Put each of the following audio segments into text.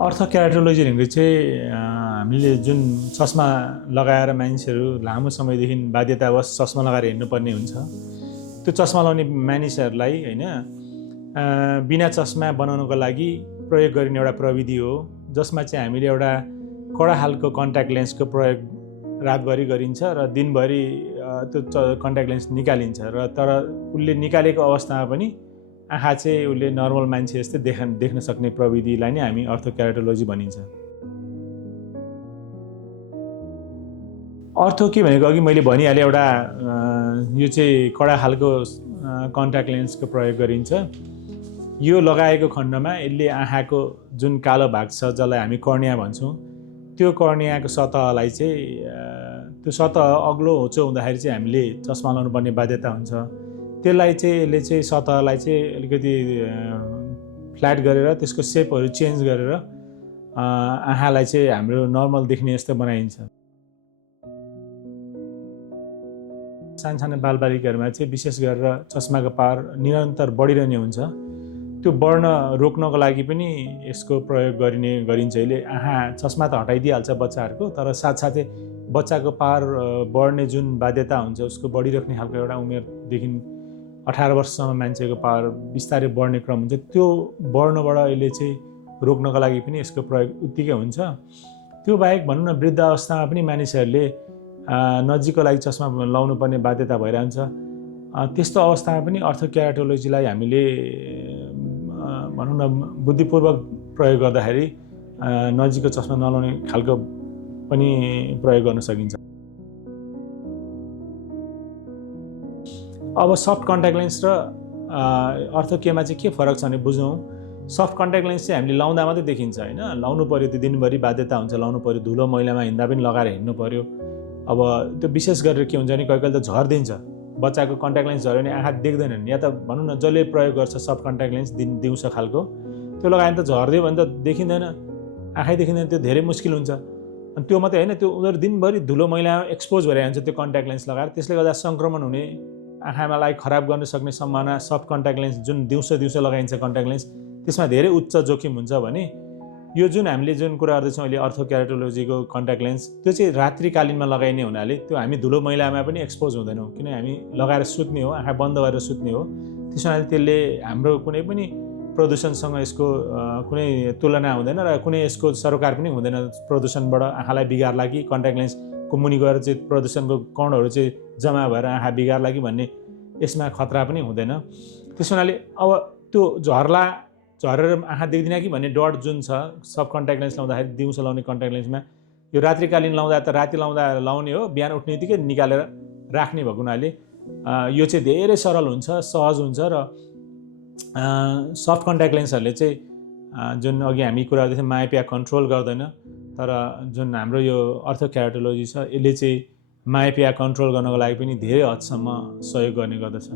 अर्थोकेराटोलोजी भनेको चाहिँ हामीले जुन चस्मा लगाएर मानिसहरू लामो समयदेखि बाध्यतावश चस्मा लगाएर हिँड्नुपर्ने हुन्छ, त्यो चस्मा लाउने मानिसहरूलाई होइन बिना चस्मा बनाउनको लागि प्रयोग गरिने एउटा प्रविधि हो, जसमा चाहिँ हामीले एउटा कडा खालको कन्ट्याक्ट लेन्सको प्रयोग रातभरि गरिन्छ र दिनभरि त्यो कन्ट्याक्ट लेन्स निकालिन्छ र तर उसले निकालेको अवस्थामा पनि आँखा चाहिँ उसले नर्मल मान्छे जस्तै देख्न सक्ने प्रविधिलाई नै हामी अर्थोकेराटोलोजी भनिन्छ। अर्थो के भनेको अघि मैले भनिहालेँ, एउटा यो चाहिँ कडा खालको कन्ट्याक्ट लेन्सको प्रयोग गरिन्छ। यो लगाएको खण्डमा यसले आँखाको जुन कालो भाग छ जसलाई हामी कर्निया भन्छौँ, त्यो कर्नियाको सतहलाई चाहिँ त्यो सतह अग्लो होचो हुँदाखेरि चाहिँ हामीले चस्मा लाउनु पर्ने बाध्यता हुन्छ। त्यसलाई चाहिँ यसले चाहिँ सतहलाई चाहिँ अलिकति फ्ल्याट गरेर त्यसको सेपहरू चेन्ज गरेर आँखालाई चाहिँ हाम्रो नर्मल देख्ने जस्तो बनाइन्छ। सानसानो बालबालिकाहरूमा चाहिँ विशेष गरेर चस्माको पावर निरन्तर बढिरहने हुन्छ। त्यो बढ्न रोक्नको लागि पनि यसको प्रयोग गरिन्छ। यसले आँखा चस्मा त हटाइदिइहाल्छ बच्चाहरूको, तर साथसाथै बच्चाको पावर बढ्ने जुन बाध्यता हुन्छ उसको बढिराख्ने खालको एउटा उमेरदेखि 18 वर्षसम्म मान्छेको पावर बिस्तारै बढ्ने क्रम हुन्छ, त्यो बढ्नबाट यसले चाहिँ रोक्नको लागि पनि यसको प्रयोग उत्तिकै हुन्छ। त्यो बाहेक भनौँ न वृद्ध अवस्थामा पनि मानिसहरूले नजिकको लागि चस्मा लाउनु पर्ने बाध्यता भइरहन्छ। त्यस्तो अवस्थामा पनि अर्थोकेराटोलोजीलाई हामीले भनौँ न बुद्धिपूर्वक प्रयोग गर्दाखेरि नजिकको चस्मा नलाउने खालको पनि प्रयोग गर्न सकिन्छ। अब सफ्ट कन्ट्याक्ट लेन्स र अर्थोकेमा चाहिँ के फरक छ भने बुझौँ। सफ्ट कन्ट्याक्ट लेन्स चाहिँ हामीले लाउँदा मात्रै देखिन्छ होइन, लाउनु पऱ्यो, त्यो दिनभरि बाध्यता हुन्छ, लाउनु पऱ्यो, धुलो मैलामा हिँड्दा पनि लगाएर हिँड्नु पऱ्यो। अब त्यो विशेष गरेर के हुन्छ भने कहिले कहिले त झरिदिन्छ, बच्चाको कन्ट्याक्ट लेन्स झऱ्यो भने आँखा देख्दैनन्, या त भनौँ न जसले प्रयोग गर्छ सफ्ट कन्ट्याक्ट लेन्स दिउँसो खालको त्यो लगायो भने त झरिदियो भने त देखिँदैन, आँखै देखिँदैन, त्यो धेरै मुस्किल हुन्छ। अनि त्यो मात्रै होइन, त्यो उनीहरू दिनभरि धुलो मैला एक्सपोज भएर जान्छ त्यो कन्ट्याक्ट लेन्स लगाएर, त्यसले गर्दा सङ्क्रमण हुने, आँखालाई खराब गर्न सक्ने सम्भावना सफ्ट कन्ट्याक्ट लेन्स जुन दिउँसो लगाइन्छ कन्ट्याक्ट लेन्स त्यसमा धेरै उच्च जोखिम हुन्छ भने यो जुन हामीले जुन कुरा गर्दैछौँ अहिले अर्थोकेराटोलोजीको कन्ट्याक्ट लेन्स त्यो चाहिँ रात्रिकालीनमा लगाइने हुनाले त्यो हामी धुलो मैलामा पनि एक्सपोज हुँदैनौँ, किन हामी लगाएर सुत्ने हो, आँखा बन्द गरेर सुत्ने हो। त्यस हुनाले त्यसले हाम्रो कुनै पनि प्रदूषणसँग यसको कुनै तुलना हुँदैन र कुनै यसको सरोकार पनि हुँदैन। प्रदूषणबाट आँखालाई बिगार्ला कि कन्ट्याक्ट लेन्सको मुनि गएर चाहिँ प्रदूषणको कणहरू चाहिँ जम्मा भएर आँखा बिगार्ला कि भन्ने यसमा खतरा पनि हुँदैन। त्यस हुनाले अब त्यो झरेर आँखा देख्दिन कि भन्ने डर जुन छ सफ्ट कन्ट्याक्ट लेन्स लाउँदाखेरि दिउँसो लाउने कन्ट्याक्ट लेन्समा, यो रात्रिकालीन लाउँदा त राति लाउने हो, बिहान उठ्ने बित्तिकै निकालेर राख्ने भएको हुनाले यो चाहिँ धेरै सरल हुन्छ, सहज हुन्छ। र सफ्ट कन्ट्याक्ट लेन्सहरूले चाहिँ जुन अघि हामी कुरा गर्दैछौँ मायोपिया कन्ट्रोल गर्दैन, तर जुन हाम्रो यो अर्थोकेराटोलोजी छ यसले चाहिँ मायोपिया कन्ट्रोल गर्नको लागि पनि धेरै हदसम्म सहयोग गर्ने गर्दछ।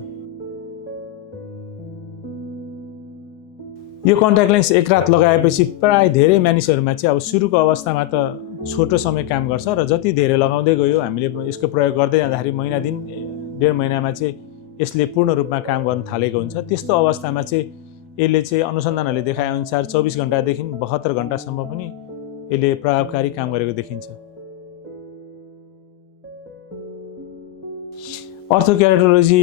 यो कन्ट्याक्ट लेन्स एक रात लगाएपछि प्राय धेरै मानिसहरूमा चाहिँ अब सुरुको अवस्थामा त छोटो समय काम गर्छ र जति धेरै लगाउँदै गयो हामीले यसको प्रयोग गर्दै जाँदाखेरि महिना दिन 1.5 महिनामा चाहिँ यसले पूर्ण रूपमा काम गर्न थालेको हुन्छ। त्यस्तो अवस्थामा चाहिँ यसले चाहिँ अनुसन्धानहरूले देखाएअनुसार 24 घण्टादेखि 72 घण्टासम्म पनि यसले प्रभावकारी काम गरेको देखिन्छ। अर्थोकेराटोलोजी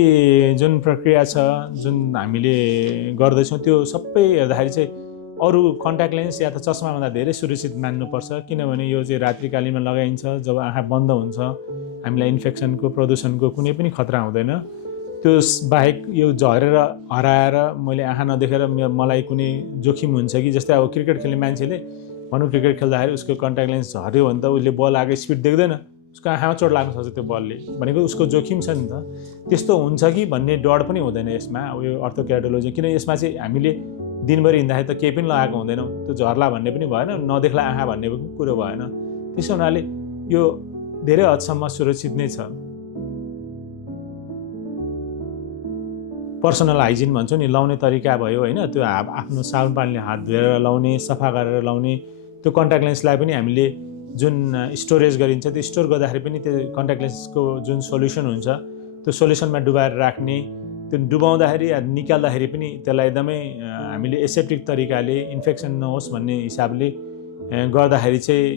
जुन प्रक्रिया छ जुन हामीले गर्दैछौँ त्यो सबै हेर्दाखेरि चाहिँ अरू कन्ट्याक्ट लेन्स या त चस्माभन्दा धेरै सुरक्षित मान्नुपर्छ, किनभने यो चाहिँ रात्रिकालीनमा लगाइन्छ जब आँखा बन्द हुन्छ, हामीलाई इन्फेक्सनको प्रदूषणको कुनै पनि खतरा हुँदैन। त्यो बाहेक यो झरेर हराएर मैले आँखा नदेखेर मलाई कुनै जोखिम हुन्छ कि, जस्तै अब क्रिकेट खेल्ने मान्छेले भनौँ क्रिकेट खेल्दाखेरि उसको कन्ट्याक्ट लेन्स झऱ्यो भने त उसले बल आएको स्पिड देख्दैन, उसको आँखामा चोट लाग्न सक्छ त्यो बलले, भनेको उसको जोखिम छ नि त। त्यस्तो हुन्छ कि भन्ने डर पनि हुँदैन यसमा। अब यो अर्थोकेराटोलोजी किन यसमा चाहिँ हामीले दिनभरि हिँड्दाखेरि त केही पनि लगाएको हुँदैनौँ, त्यो झर्ला भन्ने पनि भएन, नदेख्ला आँखा भन्ने पनि कुरो भएन। त्यसो हुनाले यो धेरै हदसम्म सुरक्षित नै छ। पर्सनल हाइजिन भन्छौँ नि, लाउने तरिका भयो होइन, त्यो आफ्नो साबुन पानीले हात धोएर लाउने, सफा गरेर लाउने। त्यो कन्ट्याक्ट लेन्सलाई पनि हामीले जुन स्टोरेज गरिन्छ त्यो स्टोर गर्दाखेरि पनि त्यो कन्ट्याक्ट लेन्सको जुन सोल्युसन हुन्छ त्यो सोल्युसनमा डुबाएर राख्ने, त्यो डुबाउँदाखेरि निकाल्दाखेरि पनि त्यसलाई एकदमै हामीले एसेप्टिक तरिकाले इन्फेक्सन नहोस् भन्ने हिसाबले गर्दाखेरि चाहिँ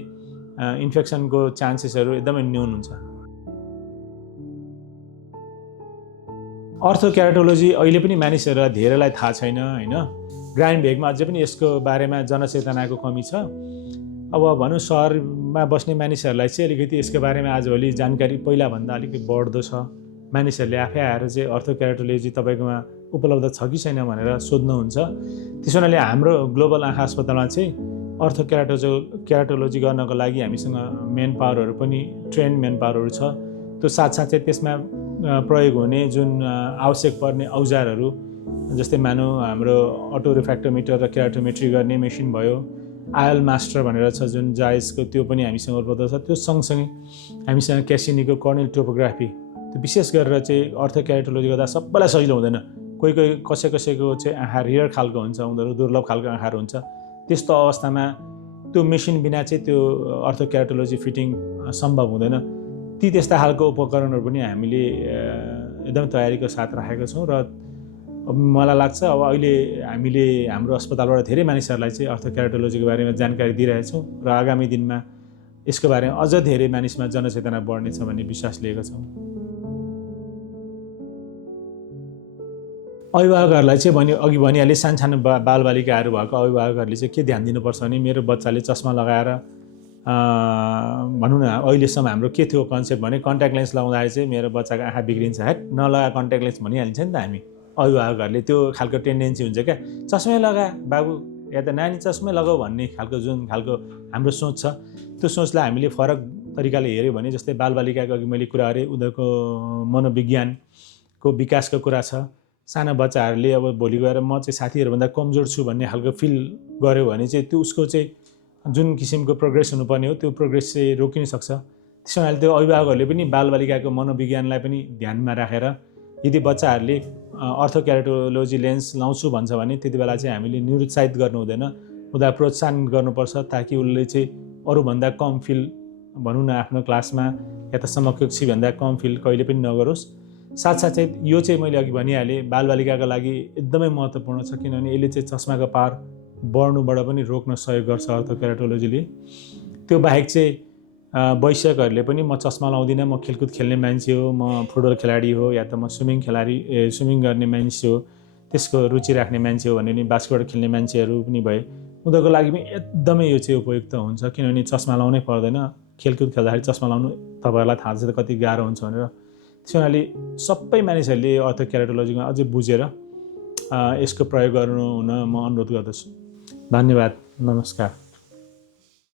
इन्फेक्सनको चान्सेसहरू एकदमै न्यून हुन्छ। अर्थोकेराटोलोजी अहिले पनि मानिसहरूलाई धेरैलाई थाहा छैन होइन। ग्रामीण भेगमा अझै पनि यसको बारेमा जनचेतनाको कमी छ। अब भनौँ सहरमा बस्ने मानिसहरूलाई चाहिँ अलिकति यसको बारेमा आजभोलि जानकारी पहिलाभन्दा अलिकति बढ्दो छ। मानिसहरूले आफै आएर चाहिँ अर्थोकेराटोलोजी तपाईँकोमा उपलब्ध छ कि छैन भनेर सोध्नुहुन्छ। त्यसो हुनाले हाम्रो ग्लोबल आँखा अस्पतालमा चाहिँ केराटोलोजी गर्नको लागि हामीसँग मेन पावरहरू पनि ट्रेन मेन पावरहरू छ। त्यो साथसाथै त्यसमा प्रयोग हुने जुन आवश्यक पर्ने औजारहरू जस्तै मानौँ हाम्रो अटो रिफ्र्याक्टोमिटर र केराटोमेट्री गर्ने मेसिन भयो, आयल मास्टर भनेर छ जुन जायजको, त्यो पनि हामीसँग उपलब्ध छ। त्यो सँगसँगै हामीसँग क्यासिनीको कर्नियल टोपोग्राफी, त्यो विशेष गरेर चाहिँ अर्थोकेराटोलोजी गर्दा सबैलाई सजिलो हुँदैन। कोही कसैको चाहिँ आँखा रियर खालको हुन्छ, उनीहरू दुर्लभ खालको आँखाहरू हुन्छ। त्यस्तो अवस्थामा त्यो मेसिन बिना चाहिँ त्यो अर्थोकेराटोलोजी फिटिङ सम्भव हुँदैन। त्यस्ता खालको उपकरणहरू पनि हामीले एकदम तयारीको साथ राखेका छौँ। र मलाई लाग्छ अब अहिले हामीले हाम्रो अस्पतालबाट धेरै मानिसहरूलाई चाहिँ अर्थोकेराटोलोजीको बारेमा जानकारी दिइरहेछौँ र आगामी दिनमा यसको बारेमा अझ धेरै मानिसमा जनचेतना बढ्नेछ भन्ने विश्वास लिएका छौँ। अभिभावकहरूलाई चाहिँ अघि भनिहालेँ, सानसानो बालबालिकाहरू भएको अभिभावकहरूले चाहिँ के ध्यान दिनुपर्छ भने मेरो बच्चाले चस्मा लगाएर भनौँ न अहिलेसम्म हाम्रो के थियो कन्सेप्ट भने कन्ट्याक्ट लेन्स लगाउँदाखेरि चाहिँ मेरो बच्चाको आँखा बिग्रिन्छ, हेट नलगा कन्ट्याक्ट लेन्स भनिहालिन्छ नि त हामी अभिभावकहरूले। त्यो खालको टेन्डेन्सी हुन्छ क्या, चस्मै लगा बाबु या त नानी चस्मै लगाऊ भन्ने खालको जुन खालको हाम्रो सोच छ, त्यो सोचलाई हामीले फरक तरिकाले हेऱ्यो भने जस्तै बालबालिकाको अघि मैले कुरा गरेँ उनीहरूको मनोविज्ञानको विकासको कुरा छ। साना बच्चाहरूले अब भोलि गएर म चाहिँ साथीहरूभन्दा कमजोर छु भन्ने खालको फिल गर्यो भने चाहिँ त्यो उसको चाहिँ जुन किसिमको प्रोग्रेस हुनुपर्ने हो त्यो प्रोग्रेस चाहिँ रोकिन सक्छ। त्यसो हुनाले त्यो अभिभावकहरूले पनि बालबालिकाको मनोविज्ञानलाई पनि ध्यानमा राखेर यदि बच्चाहरूले अर्थोकेराटोलोजी लेन्स लाउँछु भन्छ भने त्यति बेला चाहिँ हामीले निरुत्साहित गर्नु हुँदैन, उनीहरूलाई प्रोत्साहन गर्नुपर्छ ताकि उसले चाहिँ अरूभन्दा कम फिल भनौँ न आफ्नो क्लासमा या त समकक्षीभन्दा कम फिल कहिले पनि नगरोस्। साथसाथै यो चाहिँ मैले अघि भनिहालेँ बालबालिकाको लागि एकदमै महत्त्वपूर्ण छ, किनभने यसले चाहिँ चस्माको पावर बढ्नुबाट पनि रोक्न सहयोग गर्छ अर्थोकेराटोलोजीले। त्यो बाहेक चाहिँ वयस्कहरूले पनि म चस्मा लाउँदिनँ, म खेलकुद खेल्ने मान्छे हो, म फुटबल खेलाडी हो या त म स्विमिङ गर्ने मान्छे हो, त्यसको रुचि राख्ने मान्छे हो भने नि बास्केटबल खेल्ने मान्छेहरू पनि भए उनीहरूको लागि पनि एकदमै यो चाहिँ उपयुक्त हुन्छ। किनभने चस्मा लाउनै पर्दैन, खेलकुद खेल्दाखेरि चस्मा लाउनु तपाईँहरूलाई थाहा छ कति गाह्रो हुन्छ भनेर। त्यसो हुनाले सबै मानिसहरूले अर्थोकेराटोलोजीमा अझै बुझेर यसको प्रयोग गर्नु हुन म अनुरोध गर्दछु। धन्यवाद, नमस्कार।